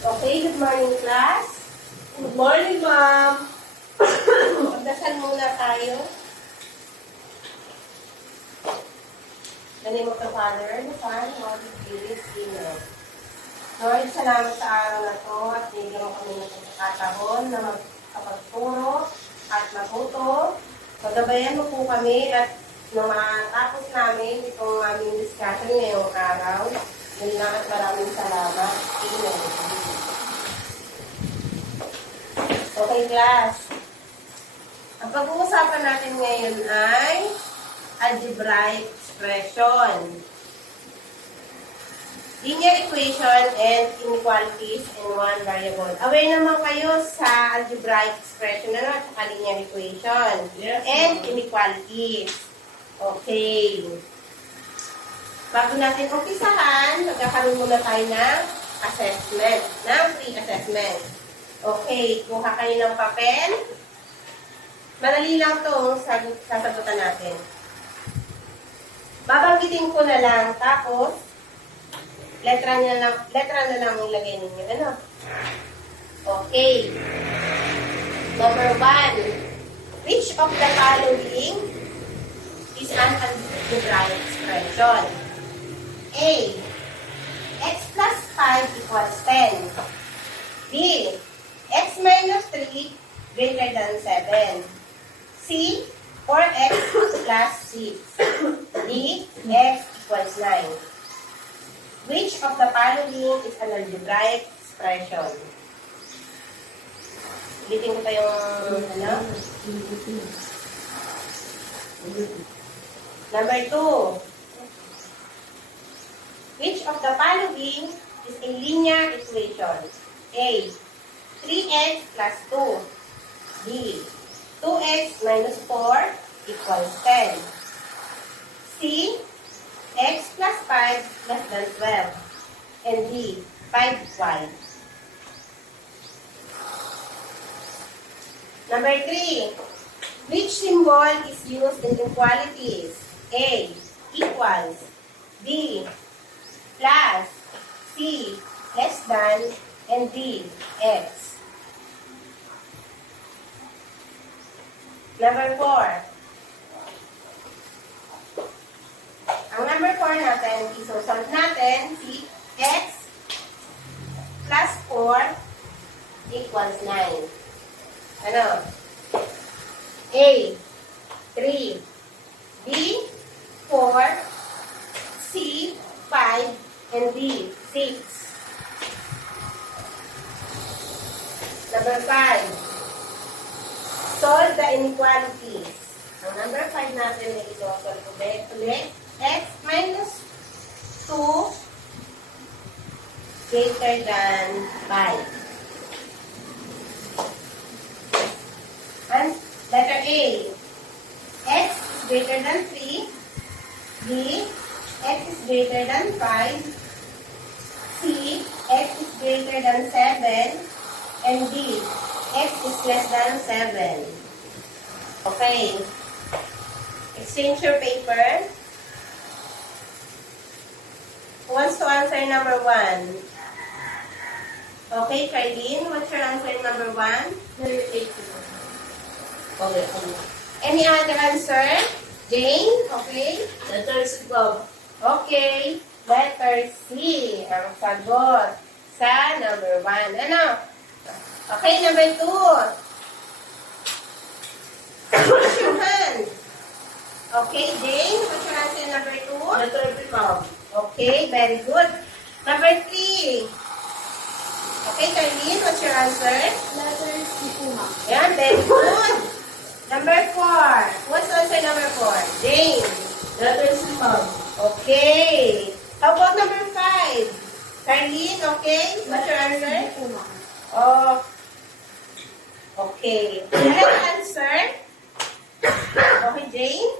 Okay, good morning, class. Good morning, ma'am. Magdasal muna tayo. In the name of the Father, the Son, and of the Holy Spirit. Lord, salamat sa araw na to at bigyan mo kami ng pagkakataon na magkapagturo at matuto. Pagabayan mo po kami at nung matapos namin itong aming discussion ngayong araw, yun lang at maraming salamat. Amen. Okay, class. Ang pag-uusapan natin ngayon ay algebraic expression, linear equation, and inequalities in one variable. Aware naman kayo sa algebraic expression at saka linear equation, Yes, and ma'am. inequalities. Okay. Bago natin umpisahan, magkakaroon muna tayo ng assessment, ng pre-assessment. Okay, kuha kayo ng papel. Madali lang itong sasagutan natin. Babanggitin ko na lang, tapos letra na lang ilagay ninyo. Ano? Okay. Number 1. Which of the following is an algebraic expression? A. X plus 5 equals 10. B. X minus 3 greater than 7. C. 4x plus 6. D. X equals 9. Which of the following is an algebraic expression? Ulitin ko pa yung ano? Number 2. Which of the following is a linear equation? A. 3x plus 2. B. 2x minus 4 equals 10. C. X plus 5 less than 12. And D. 5y. Number 3. Which symbol is used in inequalities? A. Equals. B. Plus. C. Less than. And D. X. Number 4. Ang number 4 natin, isosolve natin si x plus 4 equals 9. Ano? A. 3. B. 4. C. 5. And D. 6. Number 5. Solve the inequalities. Ang number 5 natin na isosolve ulit. X minus 2 greater than 5. And letter A. X is greater than 3. B. X is greater than 5. C. X is greater than 7. And D. X is less than 7. Okay. Exchange your paper. Who wants to answer number 1? Okay, Carlene, what's your answer number 1? Okay. Any other answer? Jane? Okay. Letter C, ma'am. Okay. Letter C ang sagot sa number 1. Ano? Okay, number 2. Raise your hand. Okay, Jane, what's your answer number 2? Letter B, ma'am. Okay, very good. Number 3. Okay, Carlene, what's your answer? Letter C po, ma'am. Yan, very good. Number 4. What's answer number 4? Jane. Letter C, ma'am. Okay. How about number 5? Carlene, okay? What's your answer? C po, ma'am. Oh. Okay. Correct answer? Okay, Jane?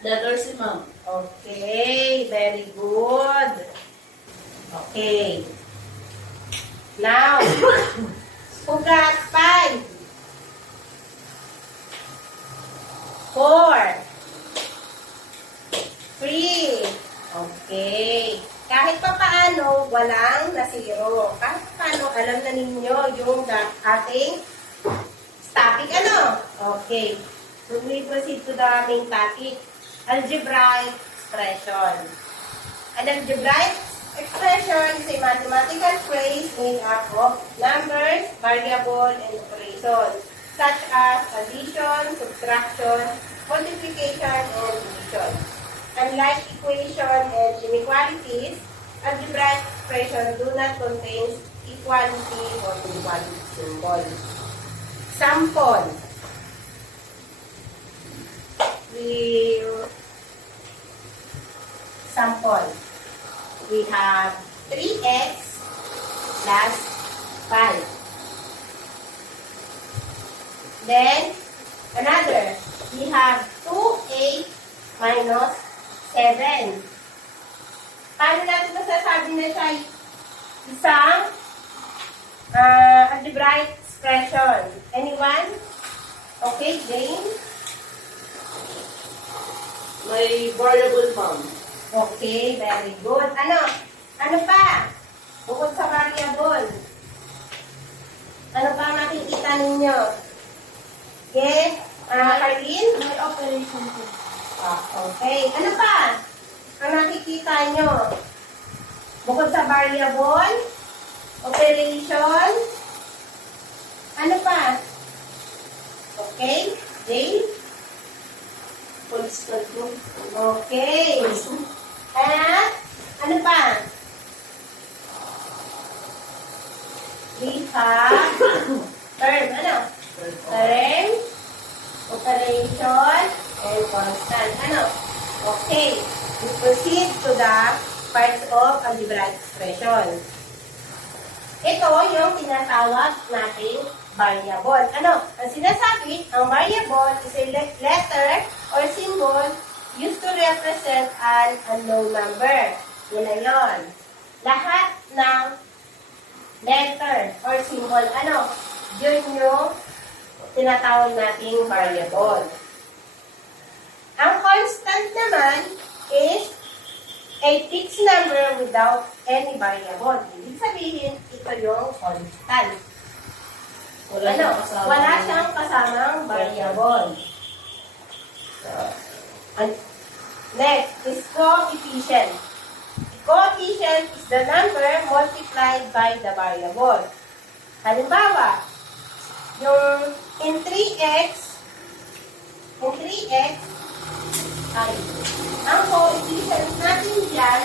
Letter C, ma'am. Okay, very good. Okay. Now, who got 5? 4. 3. Okay. Kahit pa paano, walang na zero. Kahit pa paano, alam na ninyo yung ating topic, ano? Okay. So, we proceed to the main topic. Algebraic expression. An algebraic expression is a mathematical phrase made up of numbers, variables, and operations, such as addition, subtraction, multiplication, and division. Unlike equation and inequalities, algebraic expressions do not contain equality or inequality symbol. Sample. We have 3x plus 5. Then, another, we have 2a minus 7. Paano natin masasabi na siya isang algebraic expression? Anyone? Okay, Jane? May variable, ma'am. Okay, very good. Ano pa? Bukod sa variable. Ano pa makikita ninyo? Okay, Carlene? May operation po. Okay. Ano pa? Ang nakikita nyo? Bukod sa variable, operation, ano pa? Okay, Jane? Constant po. Okay. At, ano pa? We have term, ano? Term, operation, and constant. Ano? Okay. We proceed to the parts of algebraic expression. Ito yung tinatawag nating variable. Ano? Ang sinasabi, ang variable is a letter or symbol used to represent an unknown number. Yun na yun. Lahat ng letter or symbol, ano? Yun yung tinatawag nating variable. Ang constant naman is a fixed number without any variable. Ibig sabihin, ito yung constant. Wala siyang kasamang variable. Next is coefficient. Coefficient is the number multiplied by the variable. Halimbawa, yung in 3x, ay, ang coefficient natin dyan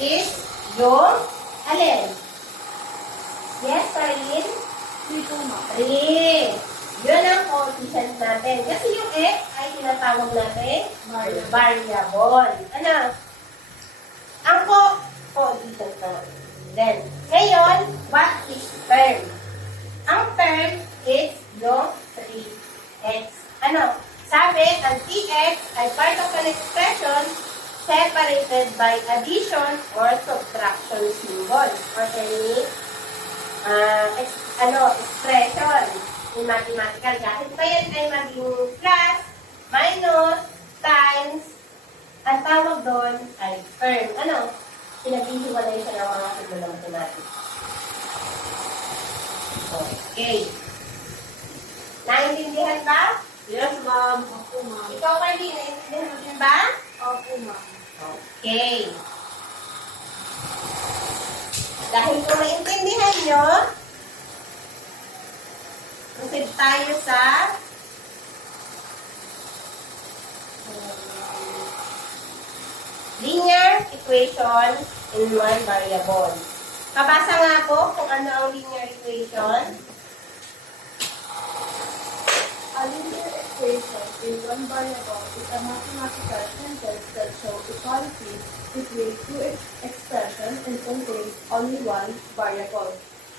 is yung alin? Yes, Karin? 3 po, ma'am. 3. Yun ang coefficient natin. Kasi yung x ay tinatawag natin variable. Ano? Ang coefficient naman. Then, ngayon, what is term? Ang term is yung 3x. Ano? Sabi, ang tx ay part of an expression separated by addition or subtraction symbol or any expression in mathematical. Kahit pa yan ay maging plus, minus, times, ang tawag doon ay term. Ano? Pinaghihiwalay siya ng mga symbol ng mathematics. Okay. Naintindihan ba? Yes, ma'am. Opo, ma'am. Ikaw, Carly, naintindihan mo din ba? Opo, ma'am. Okay. Dahil kung maintindihan nyo, proceed tayo sa linear equation in one variable. Pabasa nga po kung ano ang linear equation. A linear equation in one variable is a mathematical sentence that shows equality between two expressions and contains only one variable.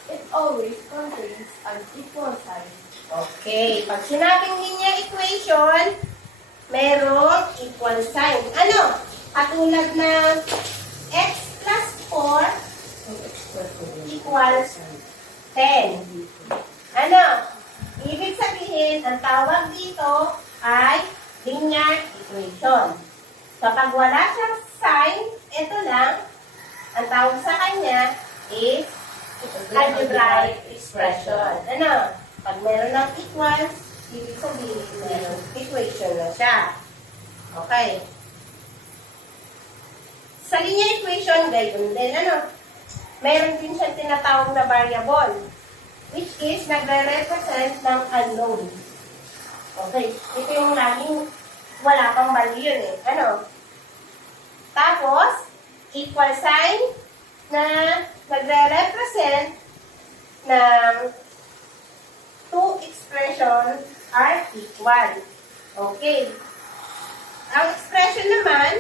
It always contains an equal sign. Okay. Pag sinabing linear equation, merong equal sign. Ano? Katulad ng x plus 4 equals 10. Ano? Ibig sabihin, ang tawag dito ay linear equation. Kapag wala siyang sign, ito lang, ang tawag sa kanya is algebraic expression. Ano? Pag meron ng equals, ibig sabihin meron equation na siya. Okay. Sa linear equation, gayon din, ano? Meron din siyang tinatawag na variable, which is nagre-represent ng unknown. Okay. Ito yung laging wala pang value yun eh. Ano? Tapos, equal sign na nagre-represent ng two expressions are equal. Okay. Ang expression naman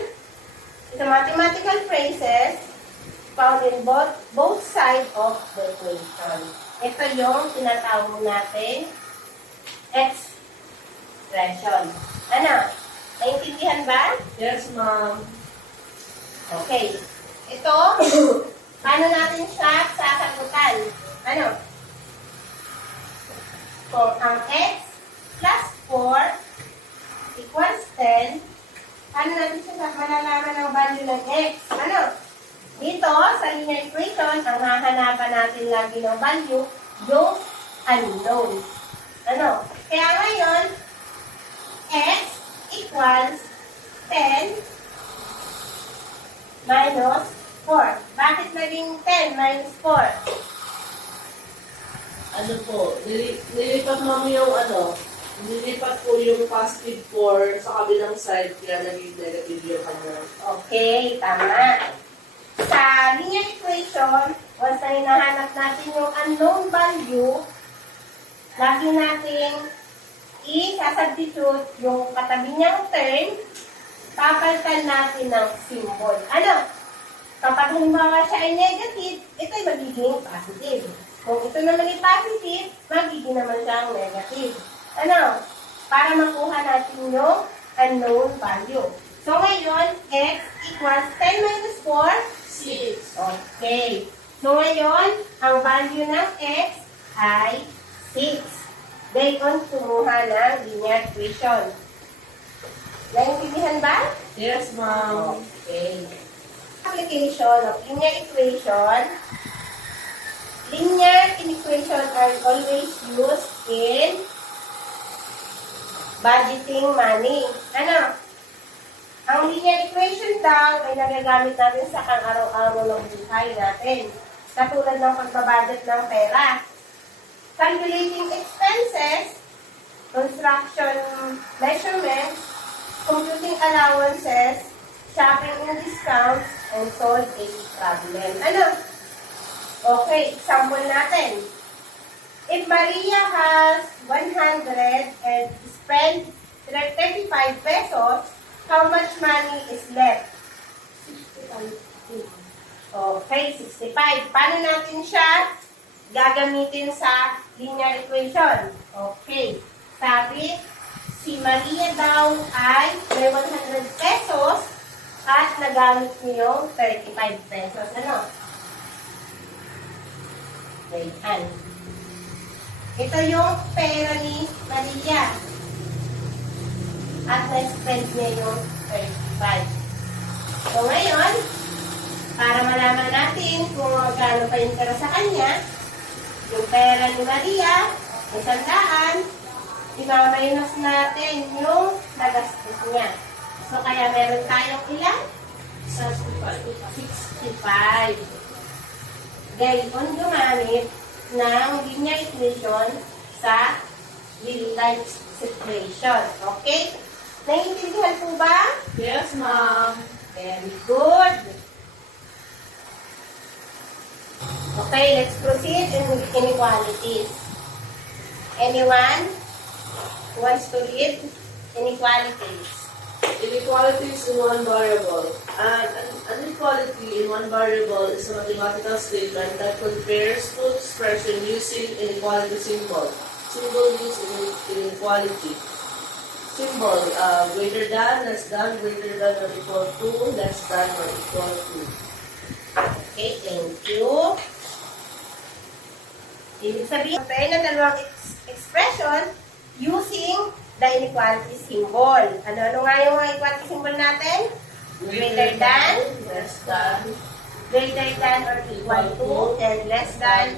is a mathematical phrases found in both sides of the equation. Ito yung tinatawag natin expression. Ano? Naintindihan ba? Yes, ma'am. Okay. Ito, paano natin siya sasagutan? Ano? Kung ang x plus 4 equals 10, paano natin siya malalaman ang value ng x? Ano? Dito, sa linear equation, ang hahanapan natin lagi ng value, yung unknown. Ano? Kaya ngayon, x equals 10 minus 4. Bakit naging 10 minus 4? Ano po, nilipat mo yung nilipat po yung positive 4 sa kabilang side, kaya naging negative yung kanya. Okay, tama. Sa linear equation, once na hinahanap natin yung unknown value, lagi nating i-substitute yung katabi niyang term, papalitan natin ng symbol. Ano? Kapag halimbawa siya ay negative, ito ay magiging positive. Kung ito naman ay positive, magiging naman siyang negative. Ano? Para makuha natin yung unknown value. So ngayon, x equals 10 minus 4, 6. okay. So ngayon, ang value ng x ay 6. Gayon, kumuha ng linear equation. Naintindihan ba? Yes, ma'am. Okay. Application of linear equation. Linear equations are always used in budgeting money. Ano? Ang linear equation daw ay nagagamit natin sa pang-araw-araw ng buhay natin. Katulad ng pagbabudget ng pera. Calculating expenses, construction measurements, computing allowances, shopping and discounts, and solve a problem. Ano? Okay, example natin. If Maria has 100 and spent 35 pesos, how much money is left? 65. Okay, 65. Paano natin siya gagamitin sa linear equation? Okay, sabi, si Maria daw ay may 100 pesos at nagamit niyo yung 35 pesos. Ano? Ayan. Ito yung pera ni Maria. At na-spend niya yung 35. So ngayon, para malaman natin kung magkano pa yung pera sa kanya, yung pera ni Maria, 100, imaminus natin yung nagastos niya. So kaya meron tayong ilan? 65. Gayon gumamit ng linear equation sa real life situation. Okay? Naiintindihan po ba? Yes, ma'am. Very good. Okay, let's proceed in inequalities. Anyone who wants to read inequalities? Inequalities in one variable. An inequality in one variable is a mathematical statement that compares two expressions using inequality symbol. Symbol used in inequality. Symbol, greater than, less than, greater than or equal to, less than or equal to. Okay, thank you. Ibig sabihin, compare na dalawang expression using the inequality symbol. Ano nga yung mga equality symbol natin? Greater than, less than, greater than or equal to, and less than